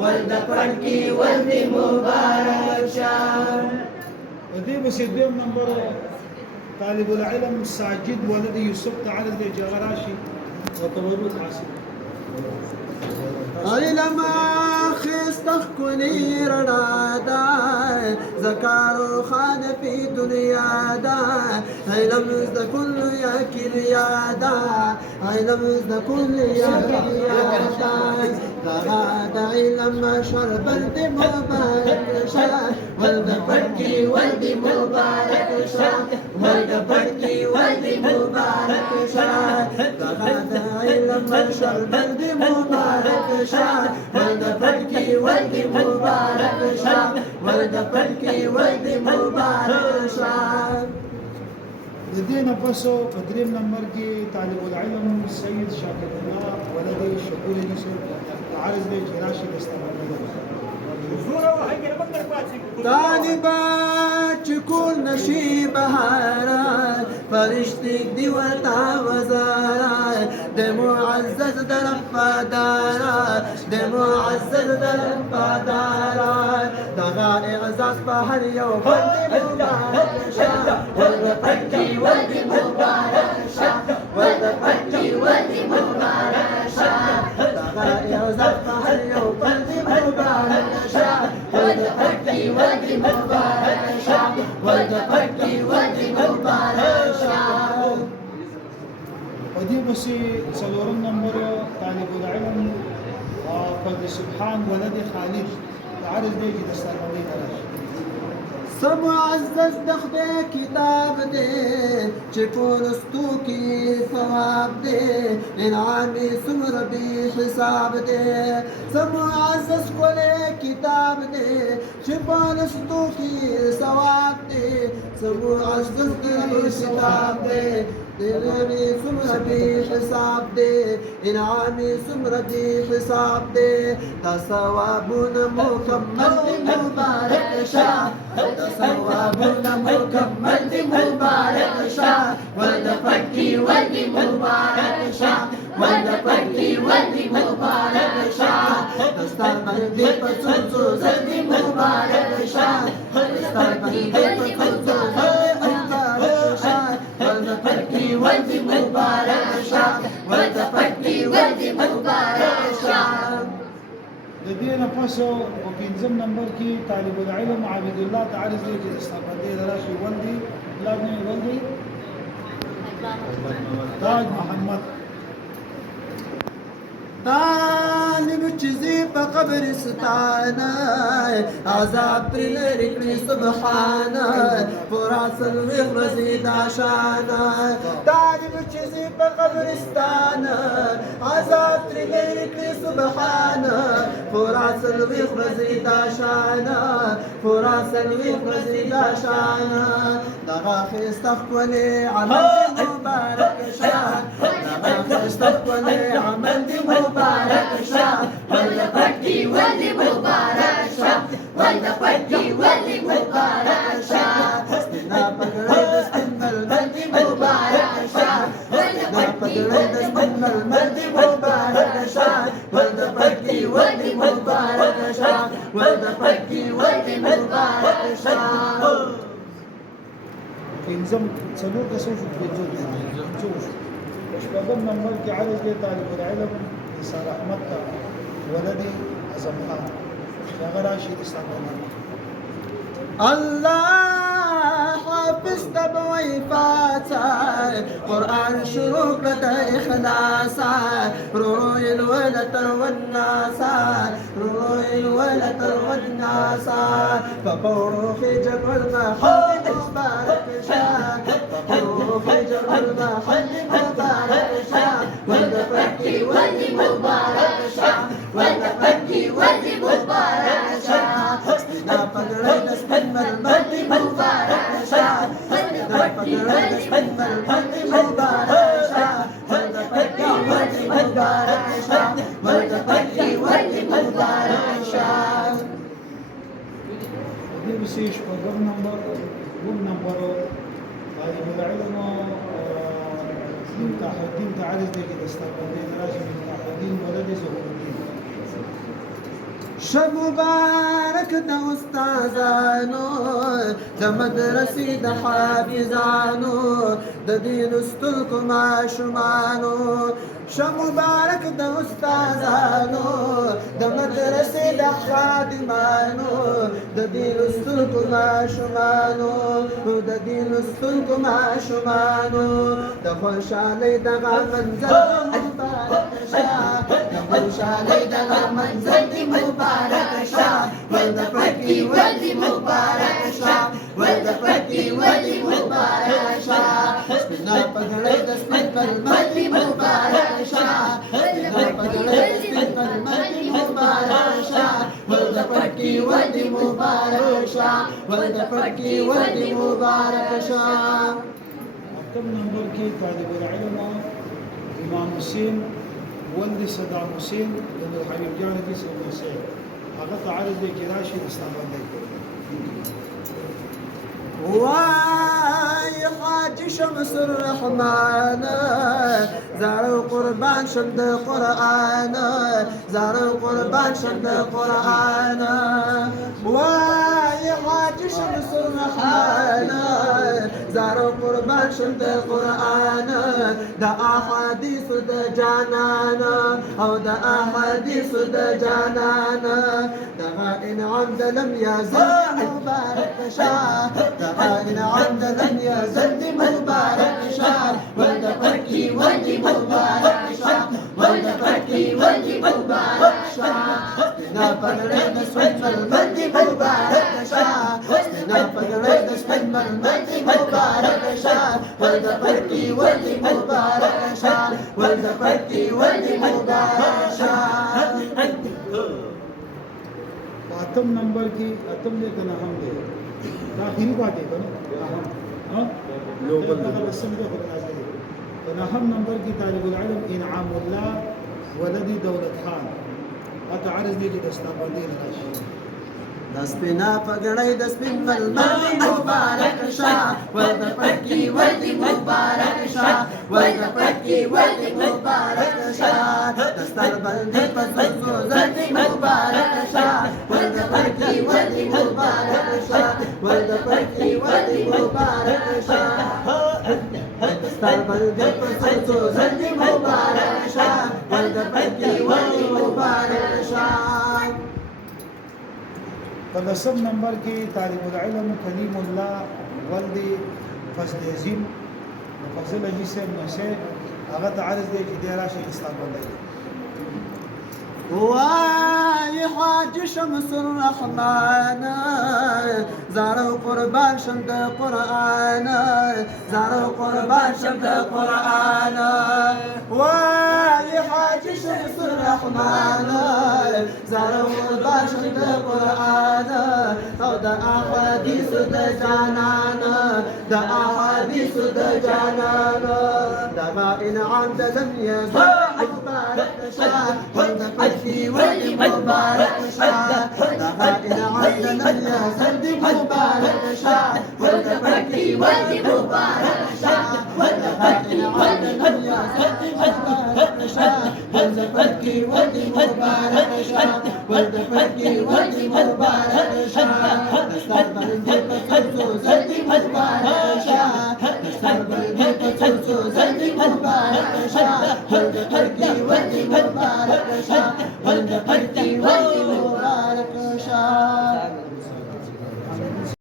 ولد پټکی ولد مبارک شاه. ودي بس يديهم نمبر طالب العلم ساجد ولد يوسف تعالى دي جغراشي وتولد حاسب علم خستخ کنی رڼا ده زکارو خان فی دنیا ده علم د کل یا کلیا ده علم د کل یا کلیا ده دغه د علم شربت مبارک شه ولد پټکی ولد مبارک شه ولد پټکی ولد مبارک شه دغه د علم شربت مبارک شه ولد پټکی ولد مبارک شه ولد پټکی ولد مبارک شه. لدينا بسو قدرين نمبر کی طالب العلم سيد شاكر الله ولدي شكور يوسف عارض دي جراشي الاستمرارية طالبات چکول نشی بهارات فرشتی دی ورطا وزارات دی معزز در فادارات دی معزز در فادارات دغا اعزاز بهر یو بند مبارک شاه ولد پټکی ولد مبارک شاه ولد پټکی ولد مبارک شاه دغا اعزاز بهر یو بند مبارک شاه ولد پټکی ولد مبارک شاه ولد پټکی ولد مبارک شاه. ودي بس سلورم نمبر طالب العلم فضل سبحان ولد خالد عارض دي الاستمرارية دراشي سب معزز د خدای کتاب دی چې ټولستو کې ثواب دی انعامي څومره بې حساب دی سب معزز کولې کتاب دی چې ټولستو کې ثواب دی سب معزز کتاب دی انعامي څومره بې حساب دی انعامي څومره بې حساب دی دا ثوابونه مکمل مبارک شه ثوابنا مكمل دي مبارك شاه ولد پټکی ولد مبارک شاه ولد پټکی ولد مبارک شاه دستار باندې پڅو زدي مبارک شاه دستار باندې پڅو مبارک شاه ولد پټکی ولد مبارک شاه ولد پټکی ولد مبارک شاه. لدينا بسو وبينزم نمبر كي طالب العلم عبد الله تعالى زي كده استقبل راشي ولدي لابني ولدي تاج محمد طالب چیزی په قبرستانه عذاب پر لري کړی سبحانه پورا سلوخ رسید شانه طالب چیزی په قبرستانه عذاب پر لري کړی سبحانه پورا سلوخ رسید شانه پورا سلوخ رسید شانه دغه خستخولي عمل مبارک شاه دغه خستخولي عمل مبارک شاه ولد پټکی ولد مبارک شاه ولد پټکی ولد مبارک شاه سپینا پګړې د سپینل باندې مبارک شاه ولد پټکی ولد سپینل باندې مبارک شاه ولد پټکی ولد مبارک شاه ولد پټکی ولد مبارک شاه. بينزم سلوك سوف بينزم شباب نمبر كي عارض دي طالب العلم نثار احمد ولدي اعظم خان شغراشي استقبل الله حافظ تبوي فاتا قرآن شروق لدى إخلاصا روي الولد والناسا روي الولد والناسا فقورو في جبل محل مبارك شاه فقورو في جبل محل مبارك شاه ولد فكي ولد مبارك شاه ولد فكي ولد مبارك شاه لا فقرد اسم المد مبارك شاه لا فقرد اسم المد مبارك شاه ولد فكي ولد مبارك شاه ولد فكي ولد مبارك شاه. دي بسيش بقول نمبر طالب العلم مفتاح الدين تعالى زي كده استقبل لي راجل مفتاح الدين ولدي زهور الدين شمبارك دا استاذانو دا مدرسې د حافظانو د دین ستلکو ماشومانو شمبارک دا استاذانو د مدرسې د خادمانو د دین ستلکو ماشومانو د دین ستلکو ماشومانو د خوشحالۍ دغه منظر مبارک شه د خوشحالۍ دغه منظر مبارک شه ول د پټي ودی مبارک شه ول د پټي ودی مبارک شه سپینا پګړې د سپین کلمت مبارک شه سپینا پګړې د سپین کلمت مبارک شه ول د پټي ودی مبارک شه ول د پټي ودی مبارک شه کم نمبر کې طالب العلم امام حسین ولد صدام حسین د حبیب جان کې څه حسین هغه تعارض دی کې راشي استعمال دی واي حاج شمس الرحمن زارو قربان شد قرآن زارو قربان شد قرآن واي حاج شمس الرحمن زارو قربان شد قرآن دا احاديث دا جانانا او دا احاديث دا جانانا دا انعام دا لم يزل مبارك شاه إن عند لن يزل مبارك شهر ولد فركي ولد مبارك شهر ولد فركي ولد مبارك شهر استنا فقرين سوين المد مبارك شهر استنا فقرين سوين المد مبارك شهر ولد فركي ولد مبارك شهر ولد فركي ولد مبارك شهر اتم نمبر کی اتم دے کنا ہم دے آخری بات ہے ہاں لوگوں کا رسم دے خود نازل ہے کنا ہم نمبر کی طالب العلم انعام اللہ ولدی دولت خان اتعرض دی دستا باندې راشي دسپنا پګړې دسپین ململ مبارک شاه ول د پټي ول مبارک شاه ول د پټي ول مبارک شاه دستر باندې پسو زړ مبارک شاه ول د پټي ول مبارک شاه ول د پټي ول مبارک شاه دستر باندې پسو زړ مبارک شاه ول د پټي ول مبارک شاه فلسم نمبر کی طالب العلم کلیم اللہ ولد فضل عظیم فضل علی سے نشے هغه تعرض دی چې دی راشي اسلام باندې واي حاج شمس الرحمن زارو قربان شد قرآن زارو قربان شد قرآن واي حاج شمس الرحمن زارو قربان شد قرآن او دا احاديث دا جانانا دا احاديث دا جانانا دا ما انعام دا لم يزل مبارك شاه ودا فتحي ولي مبارك شاه دا ما انعام دا لم يزل مبارك شاه ودا فتحي ولي مبارك شاه ودا فتحي ولي لم يزل مبارك شاه ودا فتحي ولي مبارك شاه ودا فتحي ولي مبارك شاه نستقبل بكتو زلي مبارك شاه نستقبل بكتو زلي مبارك شاه ودا